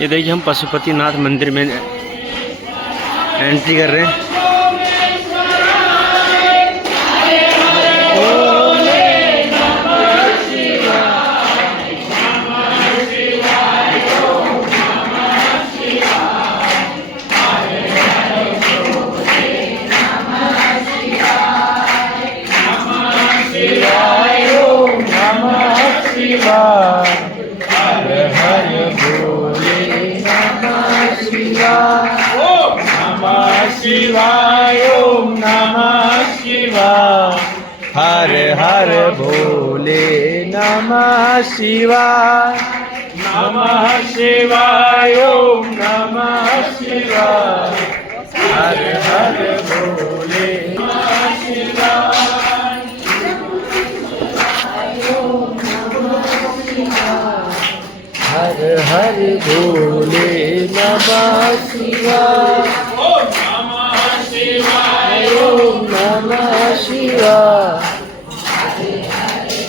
ये देखिए हम पशुपतिनाथ मंदिर में एंट्री कर रहे हैं। हर हर भोले नमः शिवाय। ओम नमः शिवाय। ओम नमः शिवाय। हर हर भोले नमः शिवाय। नमः शिवाय। ओम नमः शिवाय। हर हर भोले नमः शिवाय। हर हर भोले नमः शिवाय। ओम नमः शिवाय। ओम नमः शिवाय।